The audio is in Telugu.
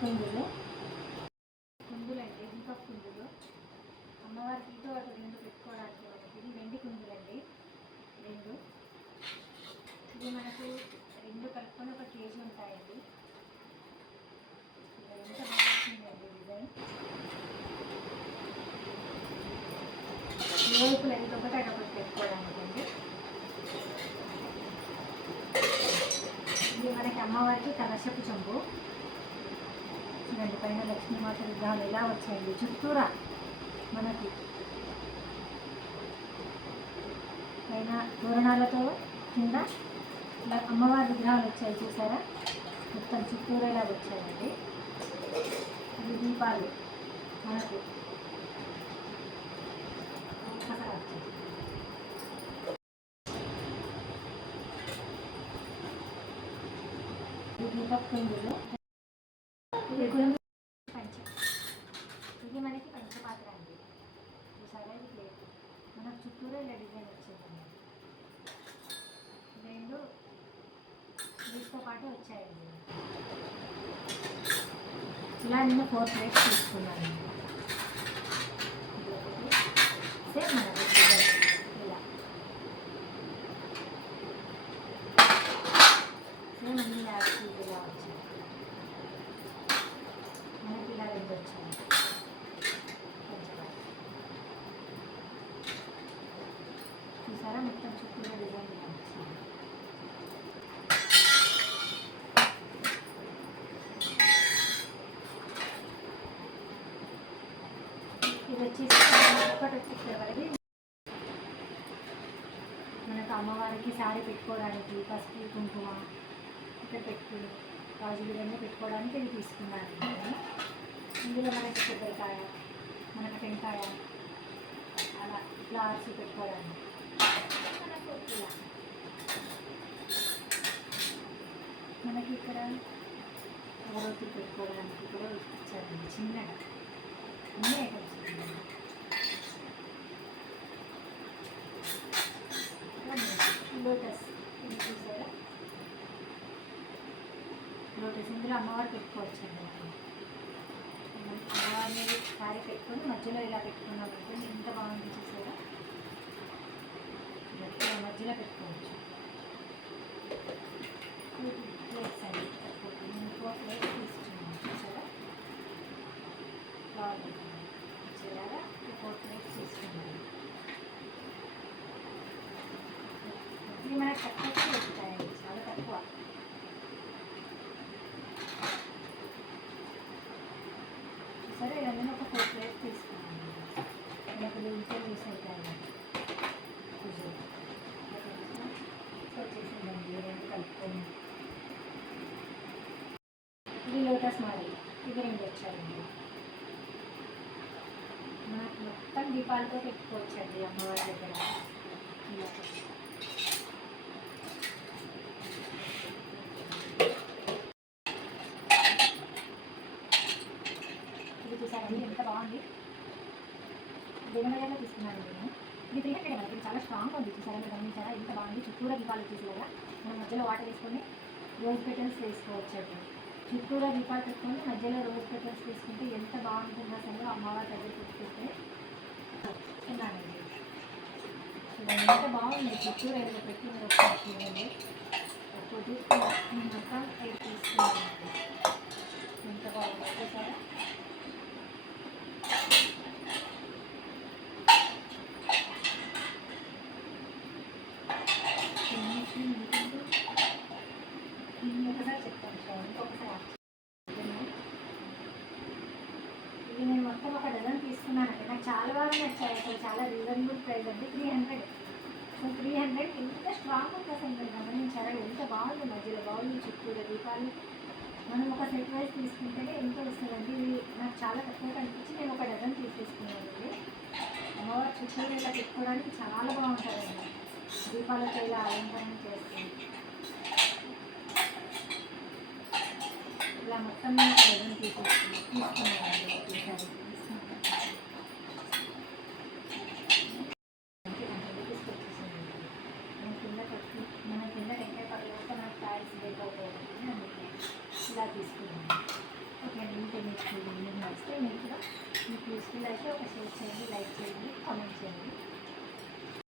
కుందులు కుందులండి, దీపపు కుందులు అమ్మవారికి ఇటు అటు రెండు పెట్టుకోవడానికి. ఇది వెండి కుందులండి రెండు. ఇది మనకు రెండు కలుపుకొని 1 కేజీ ఉంటాయండి. ఎంత బాగుంటుందండి డిజైన్. లోపులు ఎంత ఒకటి అటొకటి పెట్టుకోవడానికి అండి. ఇది మనకి అమ్మవారికి కలశపు చెంబు. చూడండి పైన లక్ష్మీమాత విగ్రహాలు ఎలా వచ్చాయండి, చుట్టూరా మనకి పైన తోరణాలతో కింద ఇలా అమ్మవారి విగ్రహాలు వచ్చాయి చూసారా, మొత్తం చుట్టూరా ఇలా వచ్చాయండి. ఇది దీపాలు మనకు దీపపు కుందులు. ఇది మనకి పంచపాత్ర అండి చూసారా, ఇది ప్లేట్ మనకు చుట్టూరా ఇలా డిజైన్ వచ్చేదండి. రెండు వీటితో పాటు వచ్చాయండి. ఇలా నేను 4 ప్లేట్స్ తీసుకున్నాను. సేమ్ మనకి ఇలా సేమ్ అన్ని యాక్టివ్ ఇలా వచ్చాయి. మనకి ఇలా 2 వచ్చాయి. చూసారా మొత్తం చుట్టూరా డిజైన్ ఇలా వచ్చింది. ఇది వచ్చేసి ఒకటి వచ్చేసరికి మనకు అమ్మవారికి సారీ పెట్టుకోవడానికి పసుపు కుంకుమ ఇక్కడ పెట్టుకుని గాజులు ఇవన్నీ పెట్టుకోవడానికి ఇది తీసుకున్నాను. ఇందులో మనకి కొబ్బరికాయ, మనకి టెంకాయ, అలా ఫ్లవర్స్ పెట్టుకోవడానికి మనకు ఇలా మనకి ఇక్కడ అగరొత్తులు పెట్టుకోవడానికి కూడా ఇచ్చారండి చిన్నగా. అన్నీ ఐటమ్స్ లోటస్ ఇది చూసారా, లోటస్ ఇందులో అమ్మవారు పెట్టుకోవచ్చండి. అమ్మవారి మీద సారీ పెట్టుకొని మధ్యలో ఇలా పెట్టుకున్నాం అనుకోండి, ఎంత బాగుంది చూసారా, ఇలా మధ్యలో పెట్టుకోవచ్చు. ప్లేట్స్ అండి, 4 ప్లేట్స్ తీసుకున్నాను చూసారా, బాగుంది చూసారా, 4 ప్లేట్స్ తీసుకున్నాను. ఇది మనకు తక్కువ వస్తాయండి, చాలా తక్కువ. సరే ఇవన్నీ ఒక 4 ప్లేట్స్ తీసుకున్నాను. మనకు ఇంట్లో యూస్ అవుతాయి వచ్చేసిందండి. రెండు కలుపుకొని ఇది లోటస్ మోడల్, ఇది 2 వచ్చాయండి. మనకు మొత్తం దీపాలతో పెట్టుకోవచ్చండి అమ్మవారి దగ్గర. ఇది చూసారండి ఎంత బాగుంది, దేవనగర్లో తీసుకున్నాను నేను. ఇది 300 మనకి, ఇది చాలా స్ట్రాంగ్ ఉంది చూసారా, మీరు గమనించారా ఎంత బాగుంది. చుట్టూరా దీపాలు వచ్చేసేలాగా మనం మధ్యలో వాటర్ వేసుకొని రోజ్ పెటల్స్ వేసుకోవచ్చండి. చుట్టూరా దీపాలు పెట్టుకొని మధ్యలో రోజ్ పెటల్స్ తీసుకుంటే ఎంత బాగుంటుంది అసలు. అమ్మవారి దగ్గర పెట్టుకుంటే తిన్నానండి చూడండి ఎంత బాగుంది. చుట్టూరా ఏదో పెట్టి మీరు ఒకసారి చూడండి. మొత్తం 8 తీసుకున్నానండి. ఎంత బాగుంది చూసారా. ఒకసారి చెప్తాను సార్, ఇంకొకసారి ఇది నేను మొత్తం 1 డజన్ తీసుకున్నానండి. నాకు చాలా బాగా నచ్చాయి అసలు, చాలా రీజనబుల్ ప్రైస్ అండి. 300. సో 300 ఎంత స్ట్రాంగ్ ఉంది అసలు, మీరు గమనించారా ఎంత బాగుంది. మధ్యలో బాగుంది, చుట్టూరా దీపాలు. మనం ఒక సెట్ వైజ్ తీసుకుంటేనే ఎంత వస్తుందండి. ఇది నాకు చాలా తక్కువ అనిపించి నేను 1 డజన్ తీసేసుకున్నానండి. అమ్మవారి చుట్టూరు ఇలా పెట్టుకోవడానికి చాలా బాగుంటుందండి. దీపాలతో ఇలా అలంకరణ చేస్తుంది. ఇలా మొత్తం నేను 1 డజన్ తీసుకున్నానండి ఒకేసారి. మన కింద టెంకాయ పక్కన మనకు ప్రైస్ బ్రేక్ అవుతాయి, అందుకే ఇలా తీసుకున్నాను. ఓకే. షేర్ చేయండి, లైక్ చేయండి, కామెంట్ చేయండి.